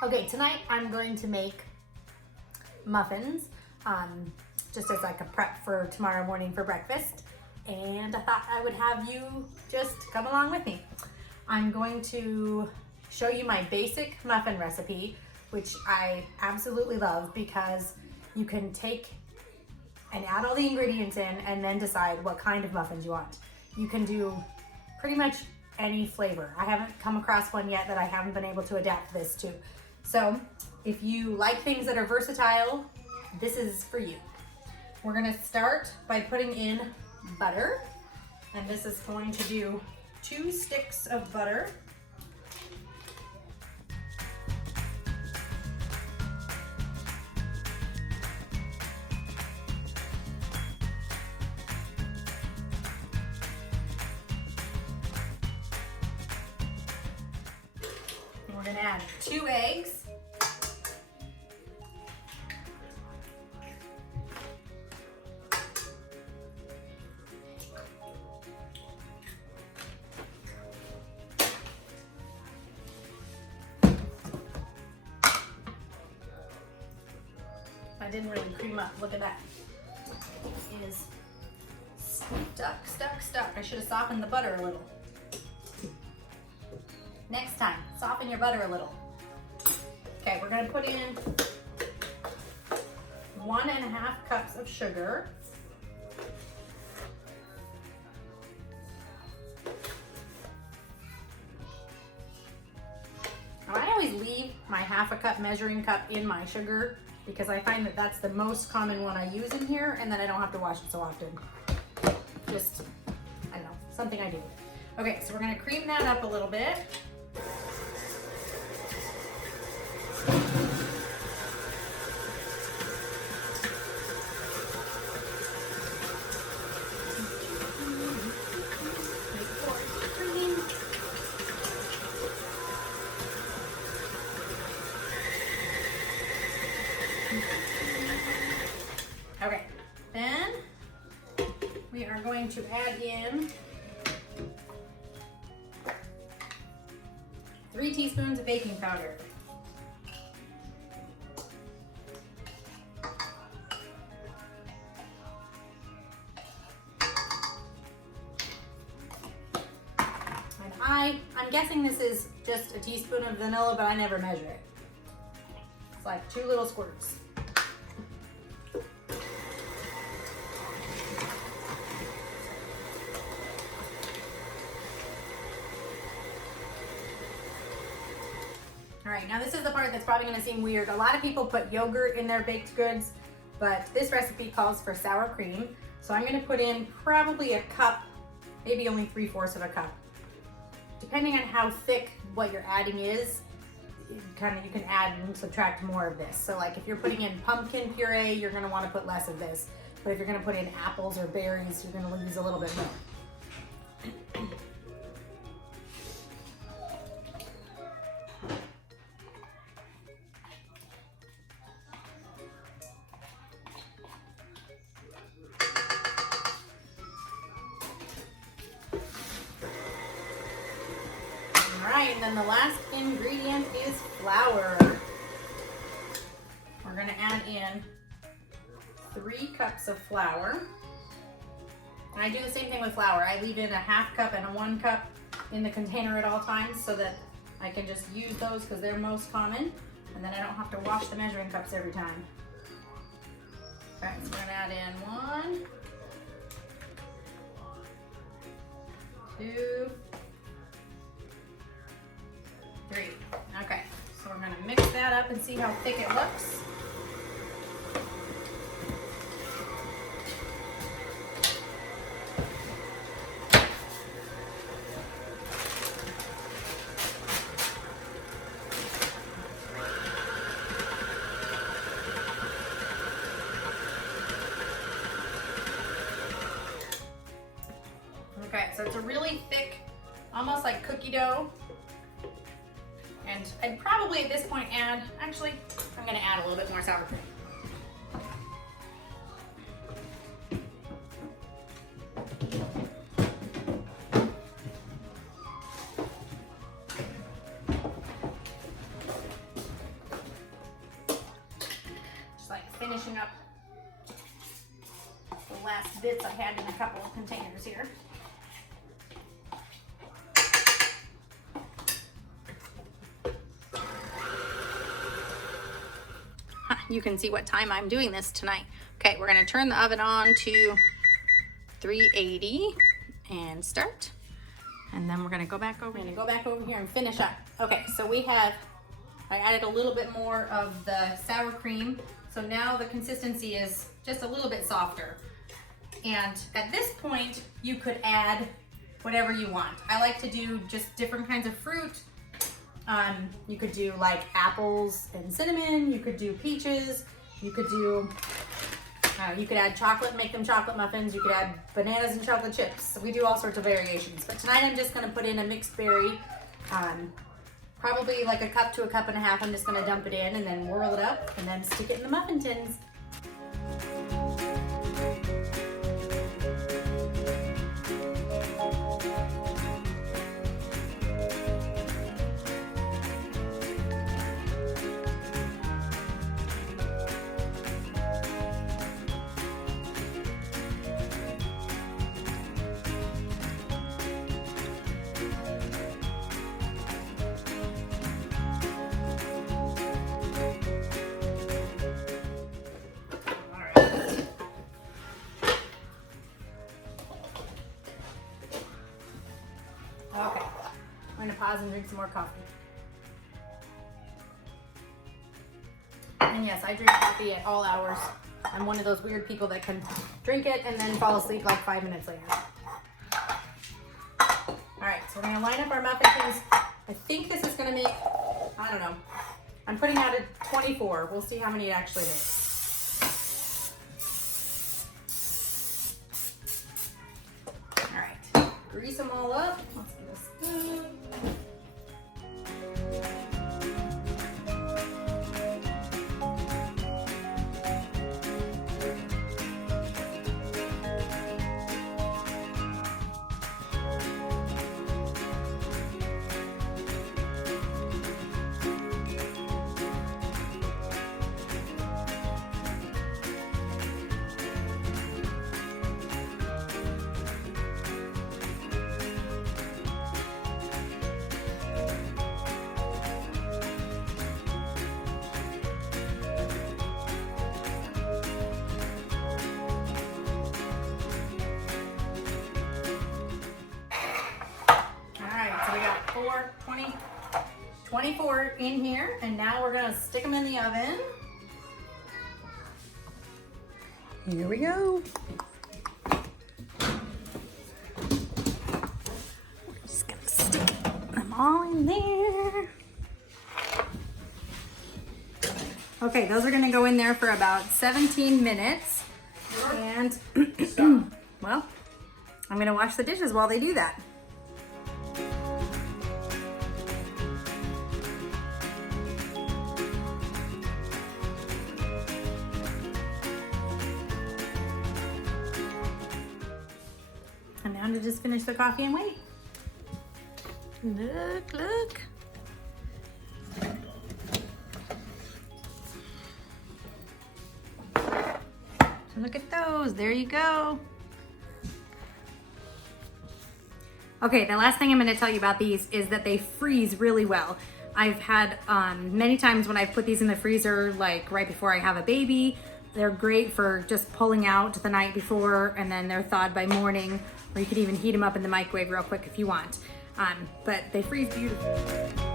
Okay, tonight I'm going to make muffins, just as like a prep for tomorrow morning for breakfast. And I thought I would have you just come along with me. I'm going to show you my basic muffin recipe, which I absolutely love because you can take and add all the ingredients in and then decide what kind of muffins you want. You can do pretty much any flavor. I haven't come across one yet that I haven't been able to adapt this to. So if you like things that are versatile, this is for you. We're gonna start by putting in butter, and this is going to do 2 sticks of butter. And we're gonna add 2 eggs. I didn't really cream up. Look at that. It is stuck. I should have softened the butter a little. Next time, soften your butter a little. Okay, we're gonna put in 1.5 cups of sugar. Now, I always leave my 1/2 cup measuring cup in my sugar because I find that that's the most common one I use in here, and then I don't have to wash it so often. Just, I don't know, something I do. Okay, so we're gonna cream that up a little bit. Okay, then we are going to add in 3 teaspoons of baking powder. And I'm guessing this is just a teaspoon of vanilla, but I never measure it. It's like 2 little squirts. All right, now this is the part that's probably gonna seem weird. A lot of people put yogurt in their baked goods, but this recipe calls for sour cream. So I'm gonna put in probably a cup, maybe only 3/4 of a cup. Depending on how thick what you're adding is, you can add and subtract more of this. So like if you're putting in pumpkin puree, you're gonna wanna put less of this. But if you're gonna put in apples or berries, you're gonna use a little bit more. And then the last ingredient is flour. We're gonna add in 3 cups of flour. And I do the same thing with flour. I leave in a 1/2 cup and a 1 cup in the container at all times so that I can just use those because they're most common. And then I don't have to wash the measuring cups every time. All right, so we're gonna add in 1, 2, 3. Okay, so we're gonna mix that up and see how thick it looks. Okay, so it's a really thick, almost like cookie dough. And I'd probably at this point add, actually, I'm gonna add a little bit more sour cream. bits I had in a couple of containers here. You can see what time I'm doing this tonight. Okay, we're gonna turn the oven on to 380 and start. And then we're gonna go back over here and finish up. Okay, so I added a little bit more of the sour cream. So now the consistency is just a little bit softer. And at this point, you could add whatever you want. I like to do just different kinds of fruit. You could do like apples and cinnamon. You could do peaches. You could do, you could add chocolate, make them chocolate muffins. You could add bananas and chocolate chips. So we do all sorts of variations. But tonight I'm just gonna put in a mixed berry, probably like a cup to a cup and a half. I'm just gonna dump it in and then whirl it up and then stick it in the muffin tins. Okay, I'm gonna pause and drink some more coffee. And yes, I drink coffee at all hours. I'm one of those weird people that can drink it and then fall asleep like 5 minutes later. All right, so we're gonna line up our muffin tins. I think this is gonna make, I don't know. I'm putting out a 24. We'll see how many it actually makes. All right, grease them all up. Let's do this good. So we got 24 in here, and now we're gonna stick them in the oven. Here we go. We're just gonna stick them all in there. Okay, those are gonna go in there for about 17 minutes. And, well, I'm gonna wash the dishes while they do that. And now to just finish the coffee and wait. Look, look. So look at those, there you go. Okay, the last thing I'm gonna tell you about these is that they freeze really well. I've had many times when I've put these in the freezer, like right before I have a baby. They're great for just pulling out the night before, and then they're thawed by morning, or you could even heat them up in the microwave real quick if you want. But they freeze beautifully.